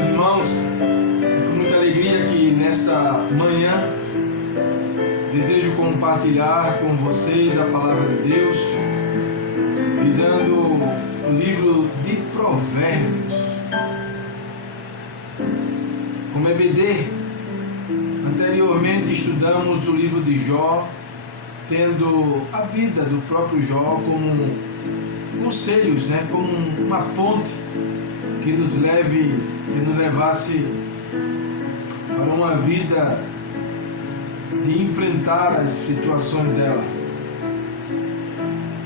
meus irmãos, é com muita alegria que nesta manhã desejo compartilhar com vocês a palavra de Deus, visando o livro de Provérbios. Como EBD, anteriormente estudamos o livro de Jó, tendo a vida do próprio Jó como conselhos, como uma ponte que nos levasse para uma vida de enfrentar as situações dela.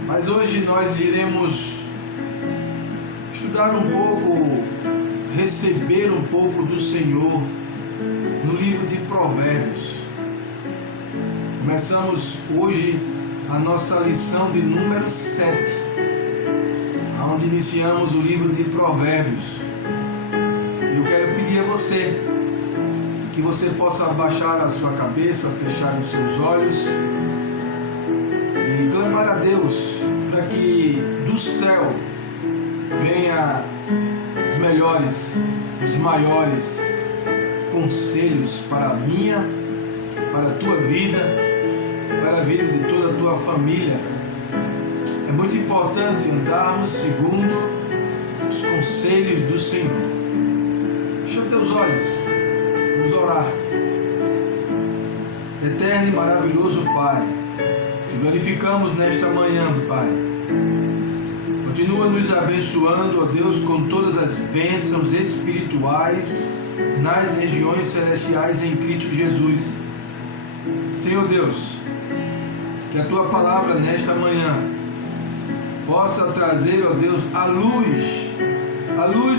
Mas hoje nós iremos estudar um pouco, receber um pouco do Senhor no livro de Provérbios. Começamos hoje a nossa lição de número 7. Onde iniciamos o livro de Provérbios. Eu quero pedir a você que você possa abaixar a sua cabeça, fechar os seus olhos e clamar a Deus para que do céu venha os melhores, os maiores conselhos para a minha, para a tua vida, para a vida de toda a tua família. É muito importante andarmos segundo os conselhos do Senhor. Fecha teus olhos, vamos orar. Eterno e maravilhoso Pai, te glorificamos nesta manhã, Pai. Continua nos abençoando, ó Deus, com todas as bênçãos espirituais nas regiões celestiais em Cristo Jesus. Senhor Deus, que a tua palavra nesta manhã possa trazer, ó Deus, a luz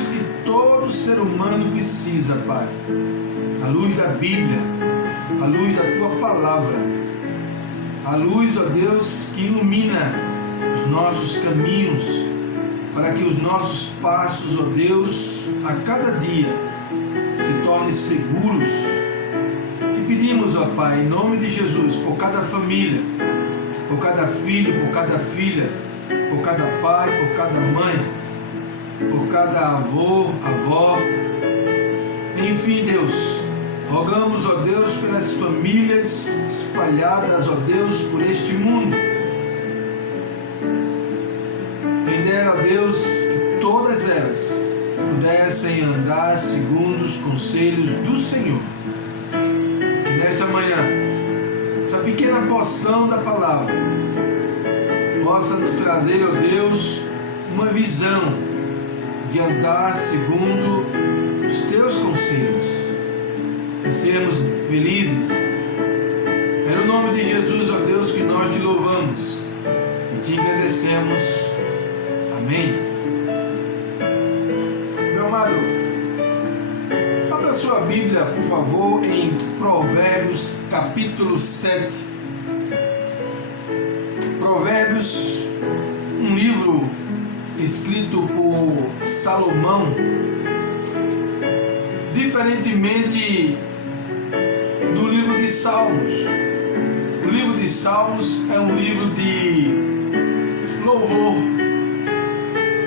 que todo ser humano precisa, Pai. A luz da Bíblia, a luz da tua palavra, a luz, ó Deus, que ilumina os nossos caminhos, para que os nossos passos, ó Deus, a cada dia se tornem seguros. Te pedimos, ó Pai, em nome de Jesus, por cada família, por cada filho, por cada filha, por cada pai, por cada mãe, por cada avô, avó, enfim, Deus, rogamos, ó Deus, pelas famílias espalhadas, ó Deus, por este mundo. Quem dera, ó Deus, que todas elas pudessem andar segundo os conselhos do Senhor. Que nesta manhã, essa pequena porção da palavra possa nos trazer, ó Deus, uma visão de andar segundo os teus conselhos e sermos felizes. É no nome de Jesus, ó Deus, que nós te louvamos e te agradecemos. Amém. Meu amado, abra sua Bíblia, por favor, em Provérbios capítulo 7. Provérbios, um livro escrito por Salomão, diferentemente do livro de Salmos. O livro de Salmos é um livro de louvor,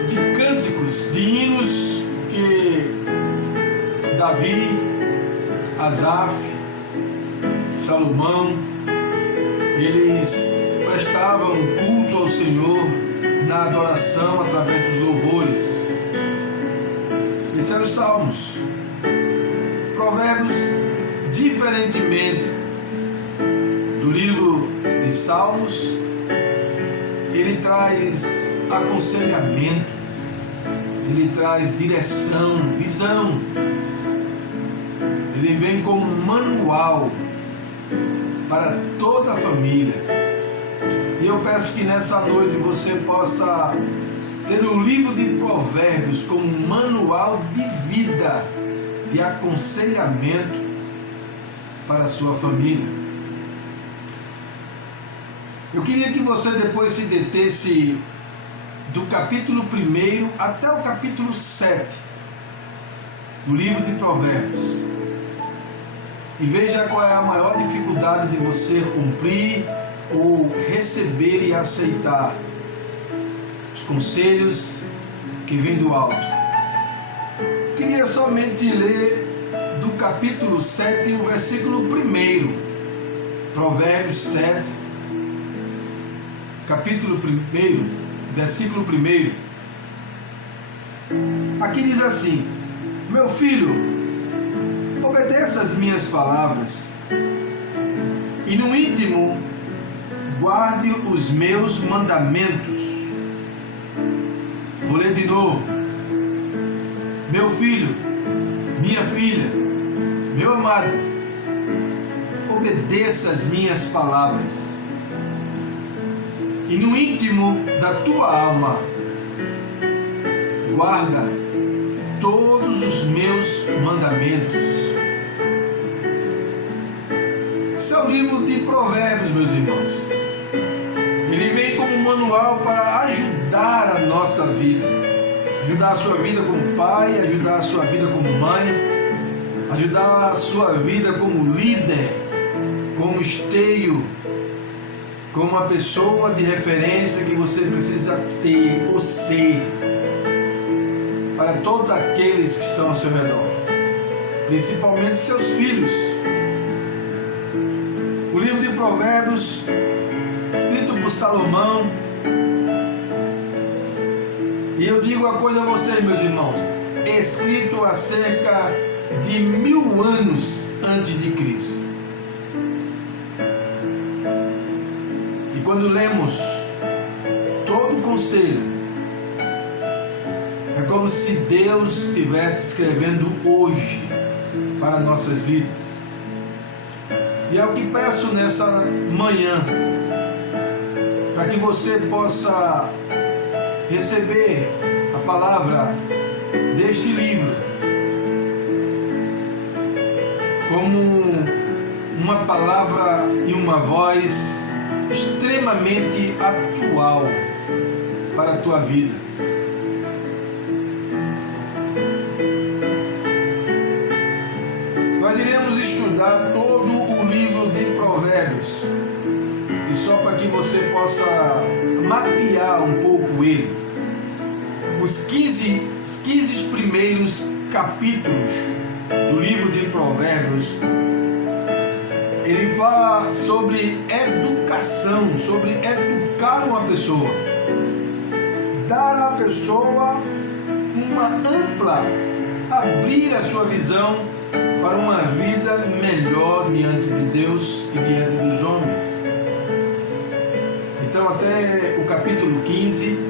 de cânticos, de hinos que Davi, Asaf, Salomão, eles prestavam culto ao Senhor na adoração através dos louvores. Esses eram os Salmos. Provérbios, diferentemente do livro de Salmos, ele traz aconselhamento, ele traz direção, visão. Ele vem como um manual para toda a família. E eu peço que nessa noite você possa ter o livro de Provérbios como um manual de vida, de aconselhamento para a sua família. Eu queria que você depois se detesse do capítulo 1 até o capítulo 7 do livro de Provérbios e veja qual é a maior dificuldade de você cumprir ou receber e aceitar os conselhos que vêm do alto. Que queria somente ler do capítulo 7, o versículo 1. Provérbios 7, capítulo 1, versículo 1. Aqui diz assim: meu filho, obedeça as minhas palavras, e no íntimo guarde os meus mandamentos. Vou ler de novo. Meu filho, minha filha, meu amado, obedeça as minhas palavras, e no íntimo da tua alma guarda todos os meus mandamentos. Esse é o livro de Provérbios, meus irmãos. Ele vem como um manual para ajudar a nossa vida, ajudar a sua vida como pai, ajudar a sua vida como mãe, ajudar a sua vida como líder, como esteio, como uma pessoa de referência que você precisa ter ou ser para todos aqueles que estão ao seu redor, principalmente seus filhos. O livro de Provérbios, escrito por Salomão, e eu digo uma coisa a vocês, meus irmãos, escrito há cerca de 1000 anos antes de Cristo. E quando lemos todo o conselho, é como se Deus estivesse escrevendo hoje para nossas vidas. E é o que peço nessa manhã, para que você possa receber a palavra deste livro como uma palavra e uma voz extremamente atual para a tua vida. Nós iremos estudar todo o livro de Provérbios, e só para que você possa mapear um pouco ele, os 15 primeiros capítulos do livro de Provérbios, ele fala sobre educação, sobre educar uma pessoa, dar à pessoa uma ampla, abrir a sua visão para uma vida melhor diante de Deus e diante dos homens. Então, até o capítulo 15,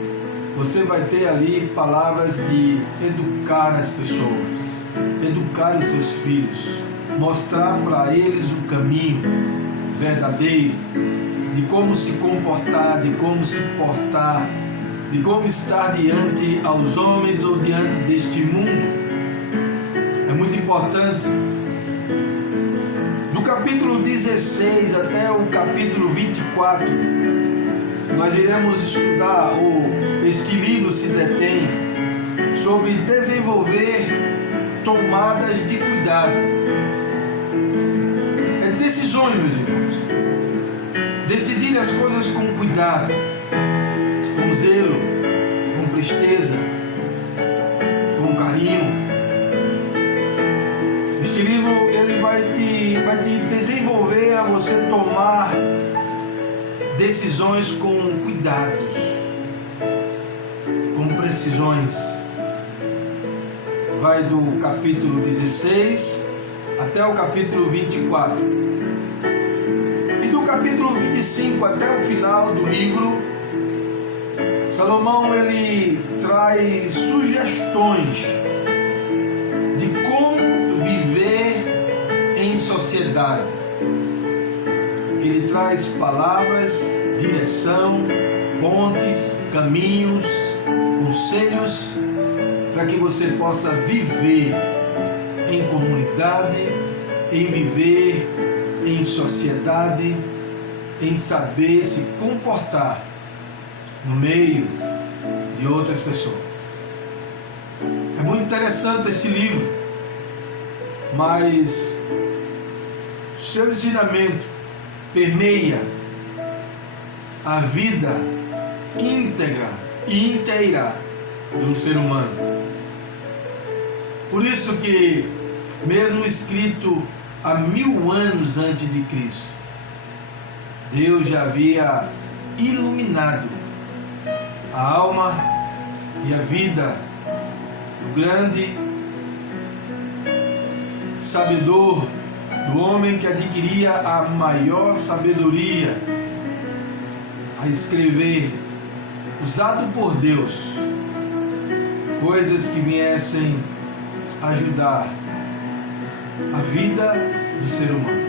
você vai ter ali palavras de educar as pessoas, educar os seus filhos, mostrar para eles o caminho verdadeiro, de como se comportar, de como se portar, de como estar diante aos homens ou diante deste mundo. É muito importante. Do capítulo 16 até o capítulo 24, nós iremos estudar, ou este livro se detém, sobre desenvolver tomadas de cuidado. É decisões, meus irmãos. Decidir as coisas com cuidado, com zelo, com presteza, com carinho. Este livro ele vai te desenvolver a você tomar decisões com cuidados, com precisões. Vai do capítulo 16 até o capítulo 24. E do capítulo 25 até o final do livro, Salomão ele traz sugestões de como viver em sociedade. Ele traz palavras, direção, pontes, caminhos, conselhos, para que você possa viver em comunidade, em viver em sociedade, em saber se comportar no meio de outras pessoas. É muito interessante este livro, mas seu ensinamento permeia a vida íntegra e inteira de um ser humano. Por isso que, mesmo escrito há 1000 anos antes de Cristo, Deus já havia iluminado a alma e a vida do grande sabedor, do homem que adquiria a maior sabedoria a escrever, usado por Deus, coisas que viessem ajudar a vida do ser humano.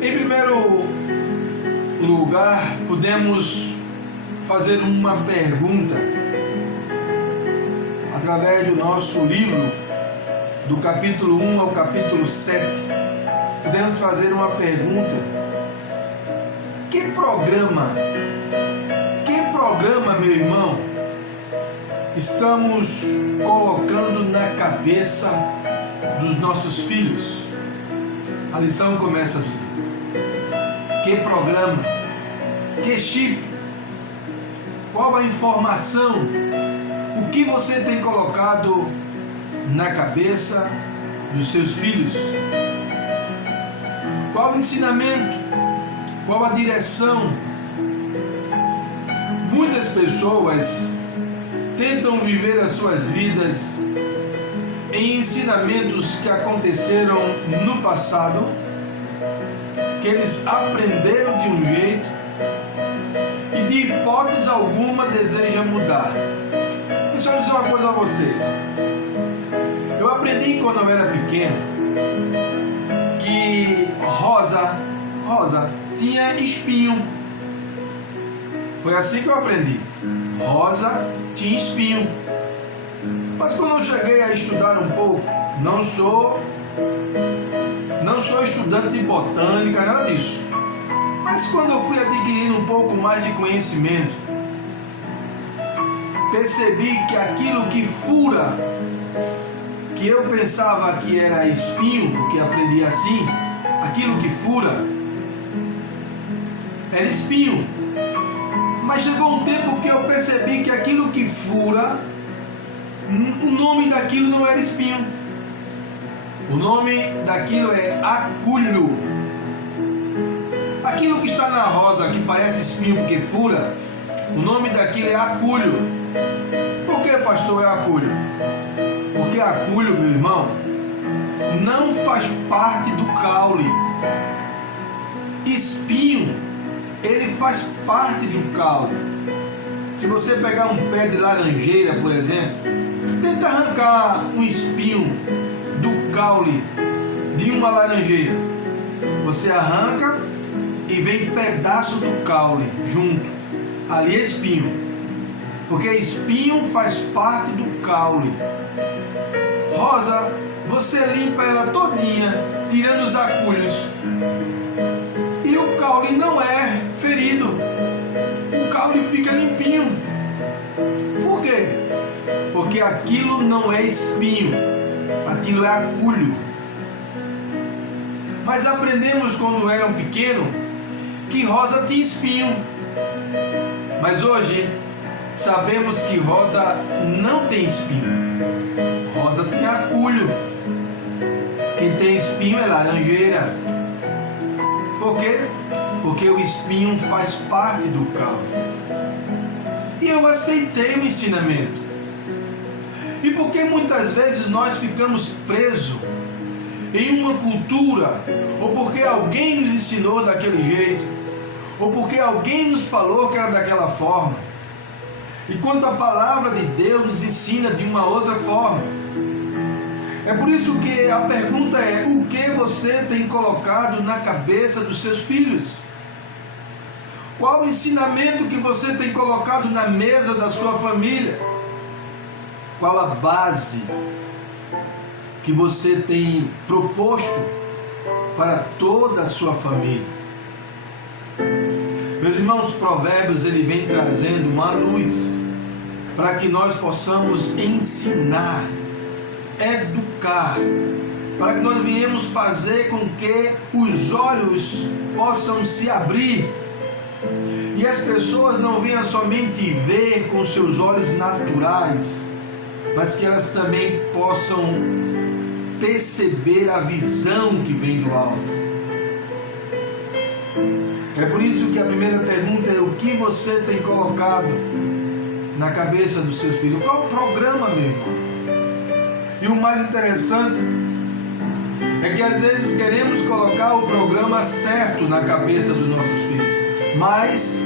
Em primeiro lugar, podemos fazer uma pergunta através do nosso livro, do capítulo 1 ao capítulo 7. Podemos fazer uma pergunta: que programa, meu irmão, estamos colocando na cabeça dos nossos filhos? A lição começa assim: que programa, que chip, qual a informação, o que você tem colocado na cabeça dos seus filhos? Qual o ensinamento, qual a direção? Muitas pessoas tentam viver as suas vidas em ensinamentos que aconteceram no passado, que eles aprenderam de um jeito e de hipótese alguma desejam mudar. Deixa eu dizer uma coisa a vocês. Eu aprendi quando eu era pequeno que rosa tinha espinho. Foi assim que eu aprendi. Rosa tinha espinho. Mas quando eu cheguei a estudar um pouco, não sou estudante de botânica, nada disso. Mas quando eu fui adquirindo um pouco mais de conhecimento, percebi que aquilo que fura, que eu pensava que era espinho, porque aprendi assim, aquilo que fura era espinho. Mas chegou um tempo que eu percebi que aquilo que fura, o nome daquilo não era espinho. O nome daquilo é acúlio. Aquilo que está na rosa, que parece espinho porque fura, o nome daquilo é acúlio. Por que, pastor, é acúlio? Porque acúlio, meu irmão, não faz parte do caule. Espinho, ele faz parte do caule. Se você pegar um pé de laranjeira, por exemplo, tenta arrancar um espinho do caule de uma laranjeira. Você arranca e vem pedaço do caule junto. Ali é espinho. Porque espinho faz parte do caule. Rosa, você limpa ela todinha, tirando os acúlios. E o caule não é ferido. O caule fica limpinho. Por quê? Porque aquilo não é espinho, aquilo é acúlio. Mas aprendemos quando eram pequenos que rosa tinha espinho. Mas hoje sabemos que rosa não tem espinho. Rosa tem acúlio. Quem tem espinho é laranjeira. Por quê? Porque o espinho faz parte do caule. E eu aceitei o ensinamento. E porque muitas vezes nós ficamos presos em uma cultura, ou porque alguém nos ensinou daquele jeito, ou porque alguém nos falou que era daquela forma, enquanto a palavra de Deus nos ensina de uma outra forma. É por isso que a pergunta é: o que você tem colocado na cabeça dos seus filhos? Qual o ensinamento que você tem colocado na mesa da sua família? Qual a base que você tem proposto para toda a sua família? Meus irmãos, Provérbios ele vem trazendo uma luz para que nós possamos ensinar, educar, para que nós venhamos fazer com que os olhos possam se abrir E as pessoas não venham somente ver com seus olhos naturais, mas que elas também possam perceber a visão que vem do alto. É por isso que a primeira pergunta é: o que você tem colocado na cabeça dos seus filhos? Qual o programa, meu irmão? E o mais interessante é que às vezes queremos colocar o programa certo na cabeça dos nossos filhos, mas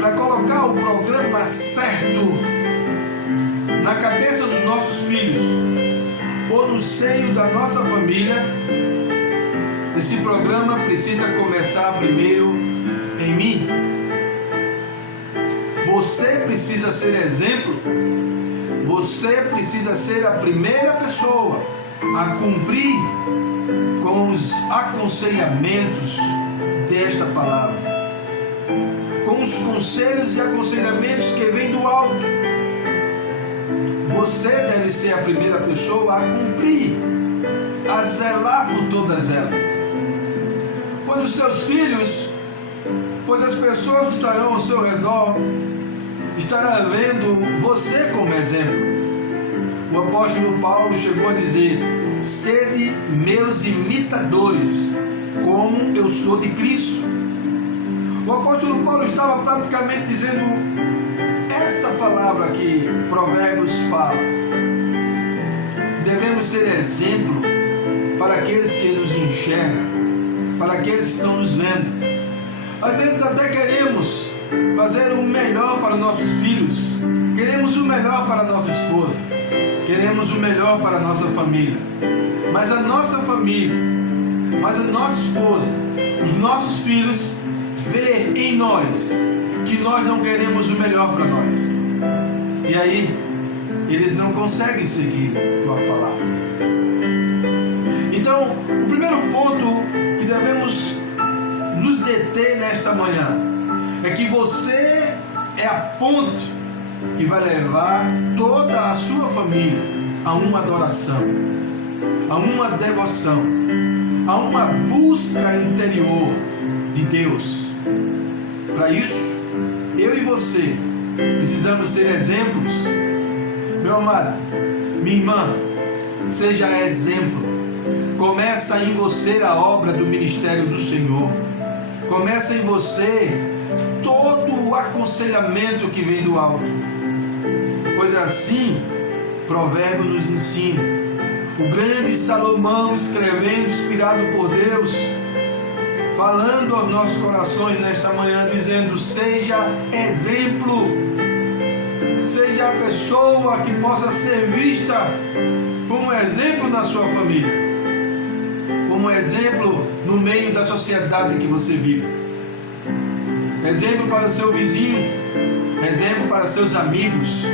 para colocar o programa certo na cabeça dos nossos filhos ou no seio da nossa família, esse programa precisa começar primeiro em mim. Você precisa ser exemplo. Você precisa ser a primeira pessoa a cumprir com os aconselhamentos desta palavra, com os conselhos e aconselhamentos que vêm do alto. Você deve ser a primeira pessoa a cumprir, a zelar por todas elas. Pois os seus filhos, pois as pessoas que estarão ao seu redor, estará vendo você como exemplo. O apóstolo Paulo chegou a dizer: sede meus imitadores, como eu sou de Cristo. O apóstolo Paulo estava praticamente dizendo esta palavra que Provérbios fala. Devemos ser exemplo para aqueles que nos enxergam, para aqueles que estão nos vendo. Às vezes até queremos fazer o melhor para nossos filhos, queremos o melhor para nossa esposa, queremos o melhor para a nossa família, mas a nossa família, mas a nossa esposa, os nossos filhos vê em nós que nós não queremos o melhor para nós, e aí eles não conseguem seguir a palavra. Então, o primeiro ponto que devemos nos deter nesta manhã é que você é a ponte que vai levar toda a sua família a uma adoração, a uma devoção, a uma busca interior de Deus. Para isso, eu e você precisamos ser exemplos. Meu amado, minha irmã, seja exemplo. Começa em você a obra do ministério do Senhor. Começa em você todo o aconselhamento que vem do alto. Pois assim, Provérbio nos ensina. O grande Salomão, escrevendo, inspirado por Deus, falando aos nossos corações nesta manhã, dizendo: seja exemplo, seja a pessoa que possa ser vista como exemplo na sua família, como exemplo no meio da sociedade que você vive, exemplo para o seu vizinho, exemplo para seus amigos,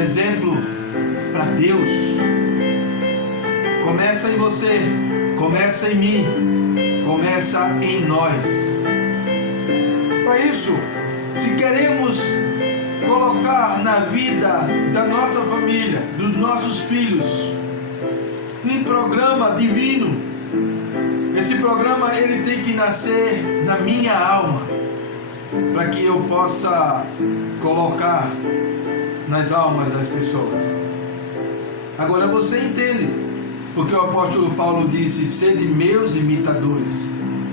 exemplo para Deus. Começa em você, começa em mim, começa em nós. Para isso, se queremos colocar na vida da nossa família, dos nossos filhos, um programa divino, esse programa ele tem que nascer na minha alma, para que eu possa colocar nas almas das pessoas. Agora você entende porque o apóstolo Paulo disse: sede meus imitadores,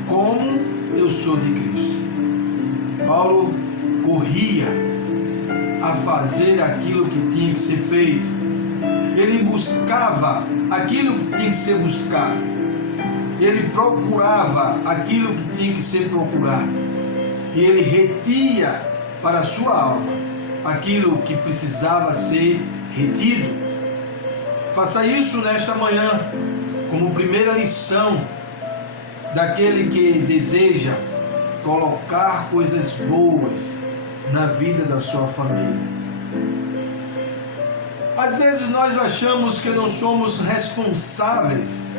como eu sou de Cristo. Paulo corria a fazer aquilo que tinha que ser feito. Ele buscava aquilo que tinha que ser buscado. Ele procurava aquilo que tinha que ser procurado. E ele retia para a sua alma aquilo que precisava ser retido. Faça isso nesta manhã como primeira lição daquele que deseja colocar coisas boas na vida da sua família. Às vezes nós achamos que não somos responsáveis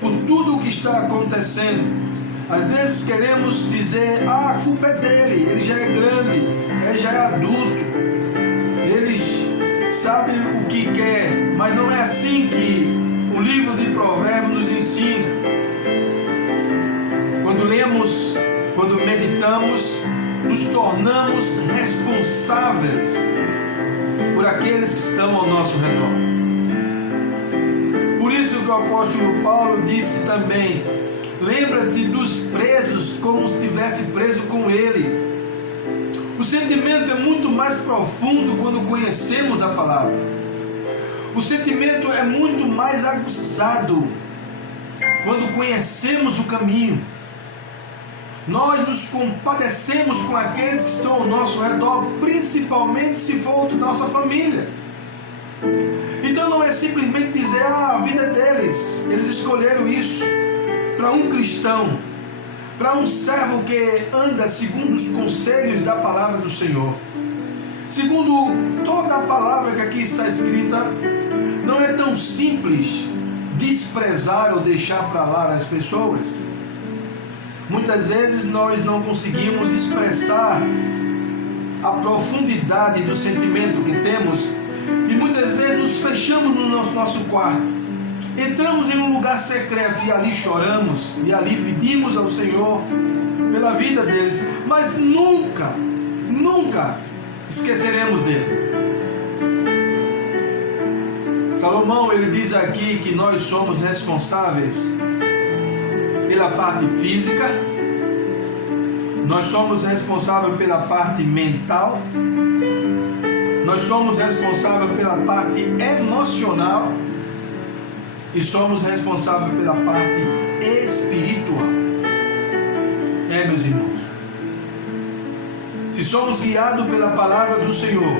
por tudo o que está acontecendo. Às vezes queremos dizer: a culpa é dele, ele já é grande, ele já é adulto, ele sabe o que quer. Mas não é assim que o livro de Provérbios nos ensina. quando meditamos, nos tornamos responsáveis por aqueles que estão ao nosso redor. Por isso que o apóstolo Paulo disse também: lembra-te dos presos como se estivesse preso com ele. O sentimento é muito mais profundo quando conhecemos a palavra. O sentimento é muito mais aguçado quando conhecemos o caminho. Nós nos compadecemos com aqueles que estão ao nosso redor, principalmente se for da nossa família. Então não é simplesmente dizer: a vida deles, eles escolheram isso. Para um cristão, para um servo que anda segundo os conselhos da palavra do Senhor, segundo toda a palavra que aqui está escrita, não é tão simples desprezar ou deixar para lá as pessoas. Muitas vezes nós não conseguimos expressar a profundidade do sentimento que temos e muitas vezes nos fechamos no nosso quarto. Entramos em um lugar secreto e ali choramos e ali pedimos ao Senhor pela vida deles, mas nunca esqueceremos dele. Salomão, ele diz aqui que nós somos responsáveis pela parte física, nós somos responsáveis pela parte mental, nós somos responsáveis pela parte emocional e somos responsáveis pela parte espiritual. Meus irmãos, se somos guiados pela palavra do Senhor,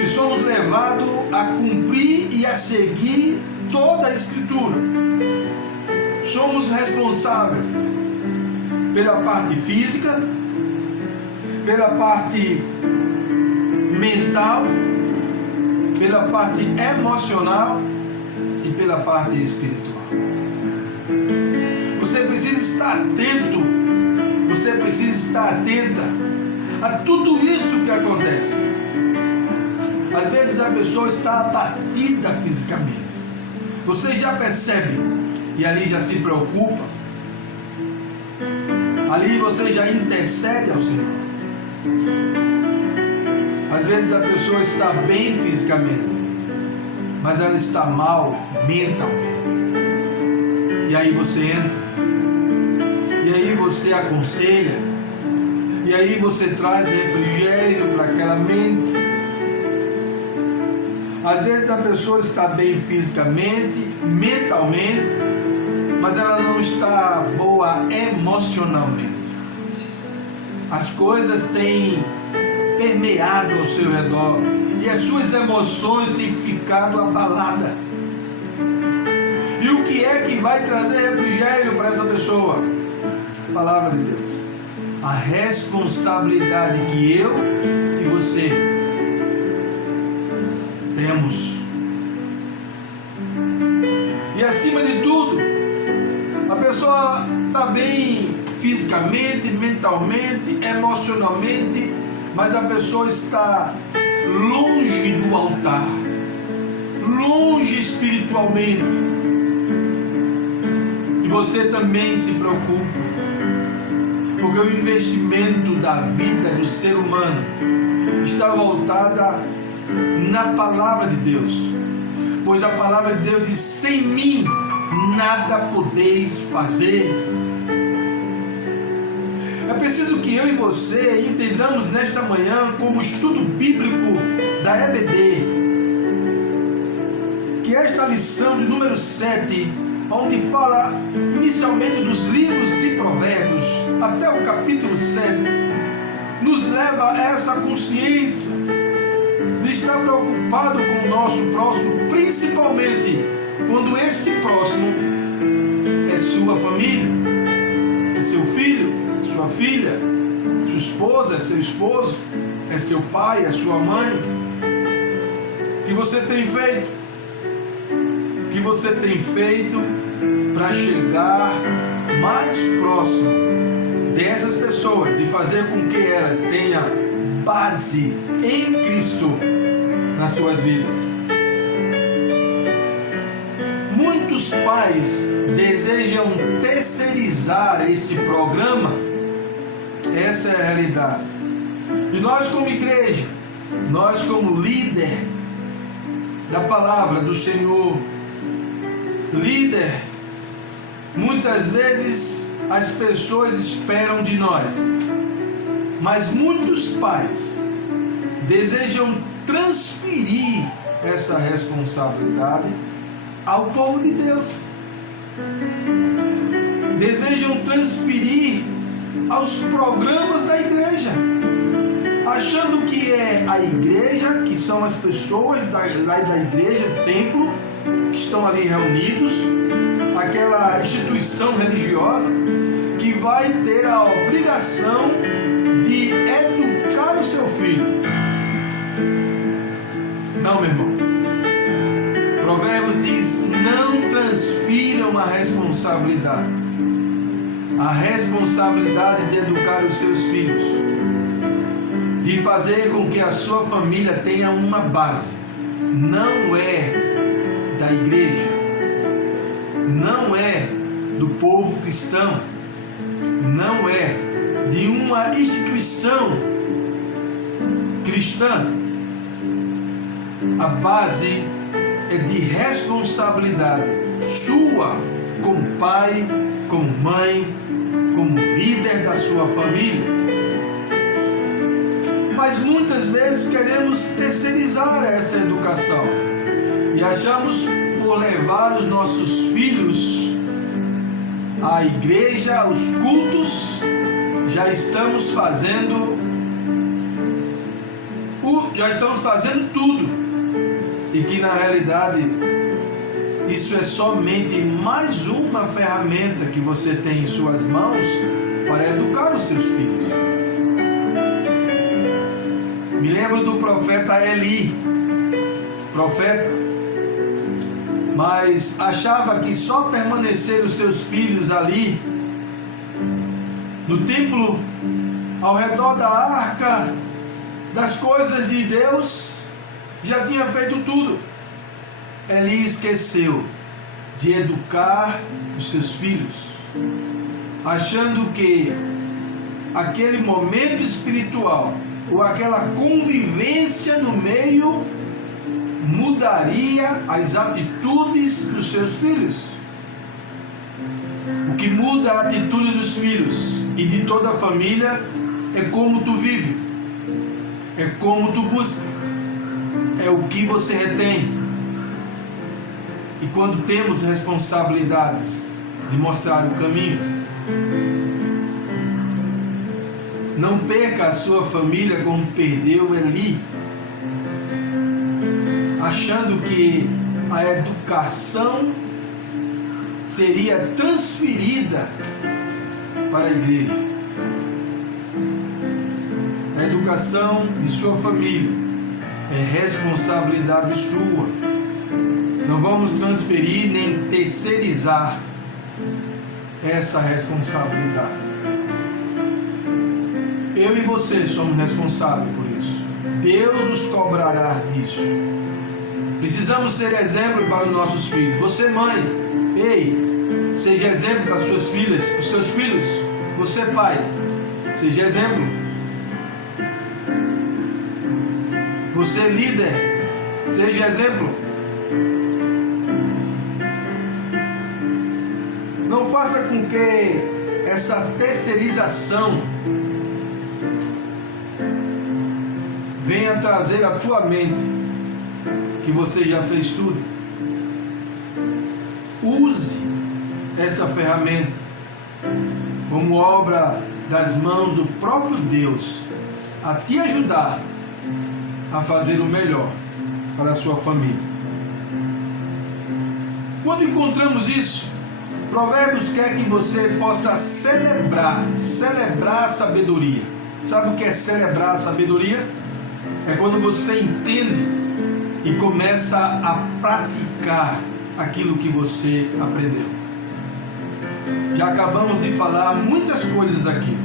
se somos levados a cumprir e a seguir toda a Escritura, somos responsáveis pela parte física, pela parte mental, pela parte emocional e pela parte espiritual. Você precisa estar atento, você precisa estar atenta a tudo isso que acontece. Às vezes a pessoa está abatida fisicamente, você já percebe e ali já se preocupa, ali você já intercede ao Senhor. Às vezes a pessoa está bem fisicamente, mas ela está mal mentalmente. E aí você entra, e aí você aconselha, e aí você traz refrigério para aquela mente. Às vezes a pessoa está bem fisicamente, mentalmente, mas ela não está boa emocionalmente. As coisas têm permeado ao seu redor e as suas emoções têm ficado abaladas. E o que é que vai trazer refrigério para essa pessoa? A palavra de Deus. A responsabilidade que eu e você temos. E acima de tudo, a pessoa está bem fisicamente, mentalmente, emocionalmente, mas a pessoa está longe do altar, longe espiritualmente. E você também se preocupa, porque o investimento da vida do ser humano está voltada na palavra de Deus, pois a palavra de Deus diz: sem mim nada podeis fazer. É preciso que eu e você entendamos nesta manhã, como estudo bíblico da EBD, que esta lição de número 7, onde fala inicialmente dos livros de Provérbios até o capítulo 7, nos leva a essa consciência de estar preocupado com o nosso próximo, principalmente quando este próximo é sua família, é seu filho, sua filha, sua esposa, é seu esposo, é seu pai, é sua mãe. O que você tem feito? O que você tem feito para chegar mais próximo dessas pessoas e fazer com que elas tenham base em Cristo nas suas vidas? Muitos pais desejam terceirizar este programa Essa é a realidade. E nós como igreja, nós como líder da palavra do Senhor, líder, muitas vezes as pessoas esperam de nós, mas muitos pais desejam transferir essa responsabilidade ao povo de Deus. Desejam transferir aos programas da igreja, achando que é a igreja, que são as pessoas lá da igreja, o templo, que estão ali reunidos, aquela instituição religiosa, que vai ter a obrigação de educar o seu filho. Não, meu irmão. Provérbios diz: não transfiram a responsabilidade. A responsabilidade de educar os seus filhos, de fazer com que a sua família tenha uma base, não é da igreja, não é do povo cristão, não é de uma instituição cristã. A base é de responsabilidade sua como pai, como mãe, como líder da sua família. Mas muitas vezes queremos terceirizar essa educação e achamos, por levar os nossos filhos à igreja, aos cultos, já estamos fazendo tudo. E que na realidade isso é somente mais uma ferramenta que você tem em suas mãos para educar os seus filhos. Me lembro do profeta Eli, mas achava que só permanecer os seus filhos ali no templo, ao redor da arca das coisas de Deus, já tinha feito tudo. Eli esqueceu de educar os seus filhos, achando que aquele momento espiritual ou aquela convivência no meio mudaria as atitudes dos seus filhos. O que muda a atitude dos filhos e de toda a família é como tu vive, é como tu busca, é o que você retém. E quando temos responsabilidades de mostrar o caminho, não perca a sua família como perdeu Eli, achando que a educação seria transferida para a igreja. A educação de sua família é responsabilidade sua. Não vamos transferir nem terceirizar essa responsabilidade. Eu e você somos responsáveis por isso. Deus nos cobrará disso. Precisamos ser exemplo para os nossos filhos. Você, mãe, ei, seja exemplo para as suas filhas, para os seus filhos. Você, pai, seja exemplo. Você, líder, seja exemplo. Não faça com que essa terceirização venha trazer à tua mente que você já fez tudo. Use essa ferramenta como obra das mãos do próprio Deus a te ajudar a fazer o melhor para a sua família. Quando encontramos isso, Provérbios quer que você possa celebrar a sabedoria. Sabe o que é celebrar a sabedoria? É quando você entende e começa a praticar aquilo que você aprendeu. Já acabamos de falar muitas coisas aqui.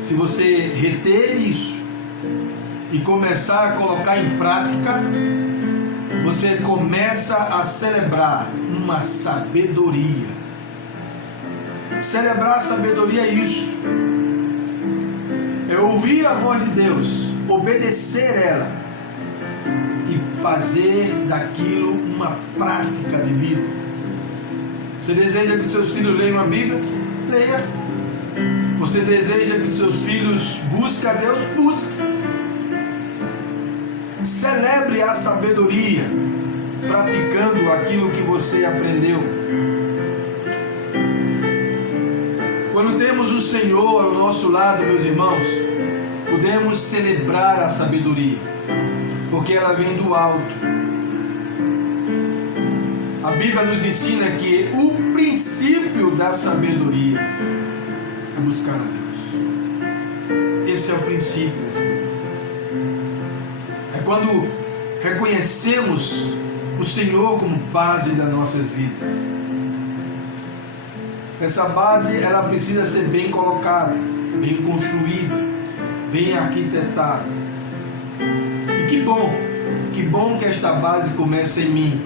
Se você reter isso e começar a colocar em prática, você começa a celebrar uma sabedoria. Celebrar a sabedoria é isso. é ouvir a voz de Deus, obedecer ela e fazer daquilo uma prática de vida. Você deseja que seus filhos leiam a Bíblia? Leia. Você deseja que seus filhos busquem a Deus? Busque. Celebre a sabedoria, praticando aquilo que você aprendeu. Quando temos o Senhor ao nosso lado, meus irmãos, podemos celebrar a sabedoria, porque ela vem do alto. A Bíblia nos ensina que o princípio da sabedoria é buscar a Deus. Esse é o princípio da sabedoria. É quando reconhecemos o Senhor como base das nossas vidas. Essa base, ela precisa ser bem colocada, bem construída, bem arquitetada. E que bom que esta base começa em mim.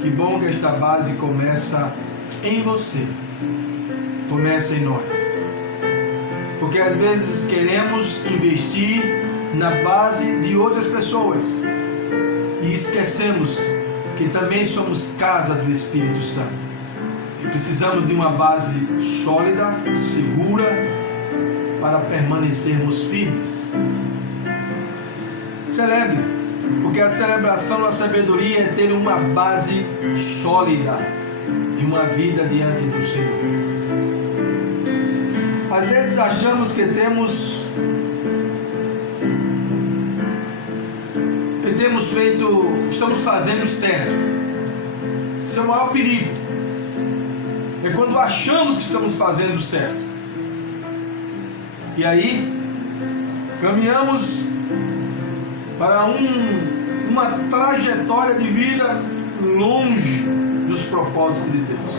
Que bom que esta base começa em você, começa em nós. Porque às vezes queremos investir na base de outras pessoas e esquecemos que também somos casa do Espírito Santo. E precisamos de uma base sólida, segura, para permanecermos firmes. Celebre, porque a celebração da sabedoria é ter uma base sólida de uma vida diante do Senhor. Às vezes achamos que estamos fazendo certo. Esse é o maior perigo. É quando achamos que estamos fazendo certo. E aí, caminhamos para uma trajetória de vida longe dos propósitos de Deus.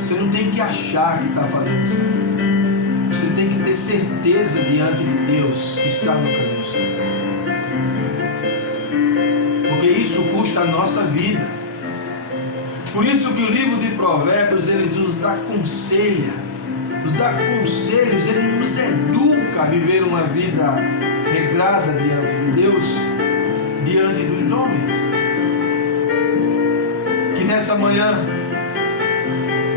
Você não tem que achar que está fazendo certo. Você tem que ter certeza diante de Deus que está no caminho certo. Porque isso custa a nossa vida. Por isso que o livro de Provérbios, ele nos dá conselhos, ele nos educa a viver uma vida regrada diante de Deus, diante dos homens. Que nessa manhã,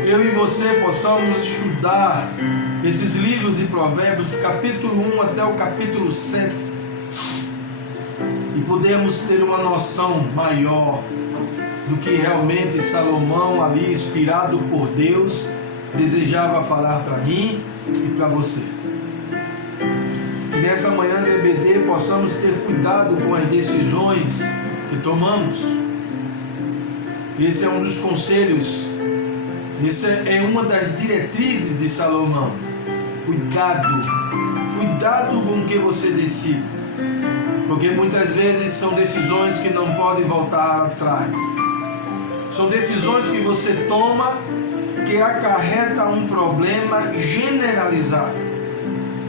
eu e você possamos estudar esses livros de Provérbios, do capítulo 1 até o capítulo 7, e podemos ter uma noção maior do que realmente Salomão, ali inspirado por Deus, desejava falar para mim e para você. Que nessa manhã de EBD possamos ter cuidado com as decisões que tomamos. Esse é um dos conselhos, essa é uma das diretrizes de Salomão. Cuidado com o que você decide, porque muitas vezes são decisões que não podem voltar atrás. São decisões que você toma que acarreta um problema generalizado.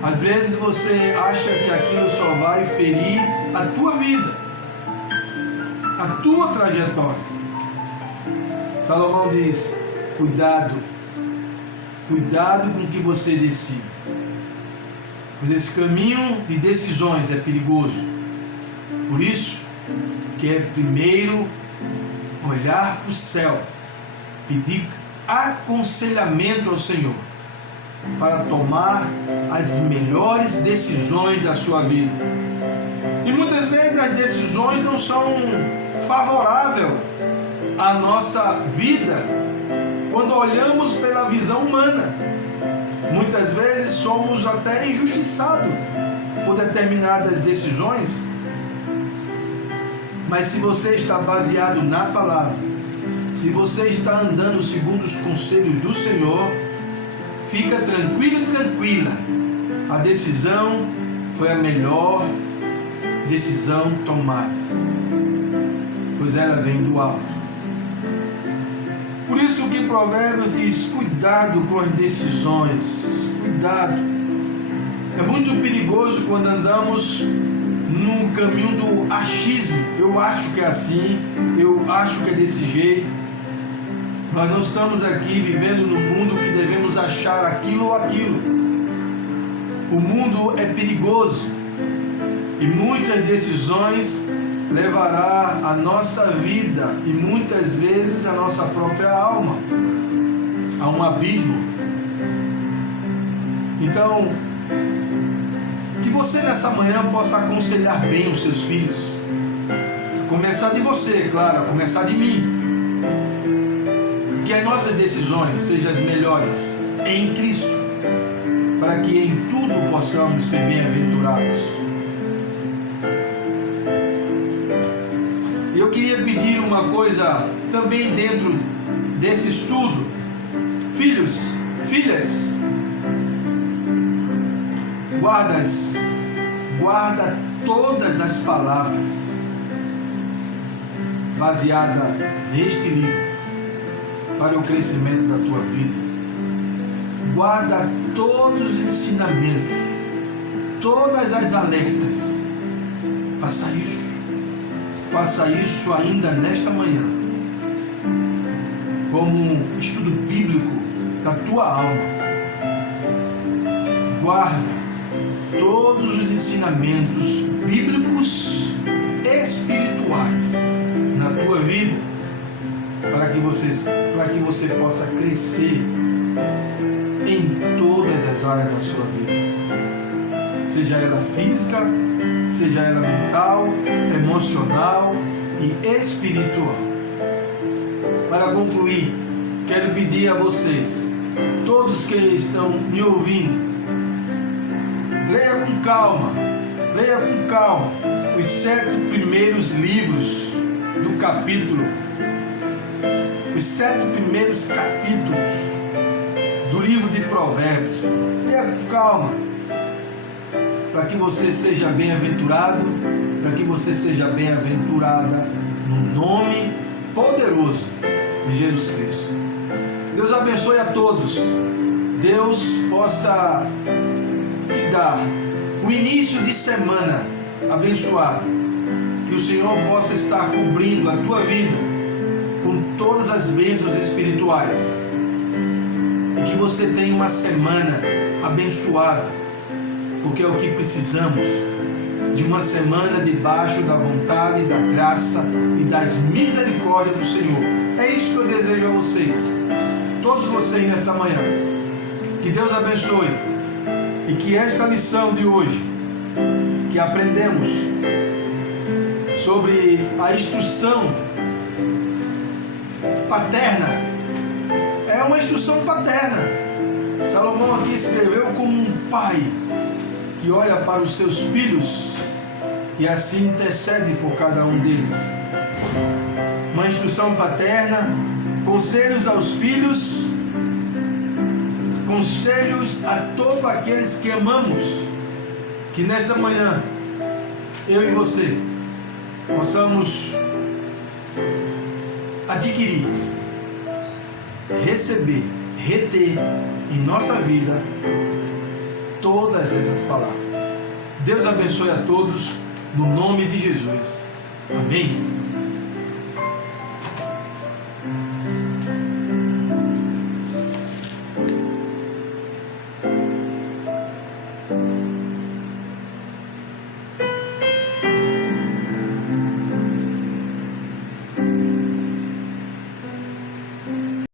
Às vezes você acha que aquilo só vai ferir a tua vida, a tua trajetória. Salomão diz: cuidado com o que você decide, pois esse caminho de decisões é perigoso. Por isso que é primeiro olhar para o céu, pedir aconselhamento ao Senhor para tomar as melhores decisões da sua vida. E muitas vezes as decisões não são favoráveis à nossa vida quando olhamos pela visão humana. Muitas vezes somos até injustiçados por determinadas decisões. Mas se você está baseado na palavra, se você está andando segundo os conselhos do Senhor, fica tranquilo e tranquila. A decisão foi a melhor decisão tomada, pois ela vem do alto. Por isso que Provérbios diz: cuidado com as decisões, cuidado. É muito perigoso quando andamos no caminho do achismo. Eu acho que é assim, eu acho que é desse jeito. Nós não estamos aqui vivendo no mundo que devemos achar aquilo ou aquilo. O mundo é perigoso e muitas decisões levará a nossa vida e muitas vezes a nossa própria alma a um abismo. Então, que você nessa manhã possa aconselhar bem os seus filhos. Começar de você, claro, começar de mim. Que as nossas decisões sejam as melhores em Cristo, para que em tudo possamos ser bem-aventurados. Eu queria pedir uma coisa também dentro desse estudo. Filhos, filhas, guarda todas as palavras baseadas neste livro para o crescimento da tua vida. Guarda todos os ensinamentos, todas as alertas. Faça isso ainda nesta manhã, como um estudo bíblico da tua alma. Guarda todos os ensinamentos bíblicos espirituais na tua vida, para que você possa crescer em todas as áreas da sua vida, seja ela física, seja ela mental, emocional e espiritual. Para concluir, quero pedir a vocês, todos que estão me ouvindo, leia com calma os 7 primeiros livros do capítulo, os 7 primeiros capítulos do livro de Provérbios. Leia com calma, para que você seja bem-aventurado, para que você seja bem-aventurada no nome poderoso de Jesus Cristo. Deus abençoe a todos. Deus possa te dar o início de semana abençoado. Que o Senhor possa estar cobrindo a tua vida com todas as bênçãos espirituais. E que você tenha uma semana abençoada, porque é o que precisamos, de uma semana debaixo da vontade, da graça e das misericórdias do Senhor. É isso que eu desejo a vocês, todos vocês nesta manhã. Que Deus abençoe e que esta lição de hoje, que aprendemos sobre a instrução paterna, é uma instrução paterna. Salomão aqui escreveu como um pai que olha para os seus filhos e assim intercede por cada um deles. Uma instrução paterna, conselhos aos filhos, conselhos a todos aqueles que amamos. Que nesta manhã, eu e você, possamos adquirir, receber, reter em nossa vida todas essas palavras. Deus abençoe a todos, no nome de Jesus. Amém.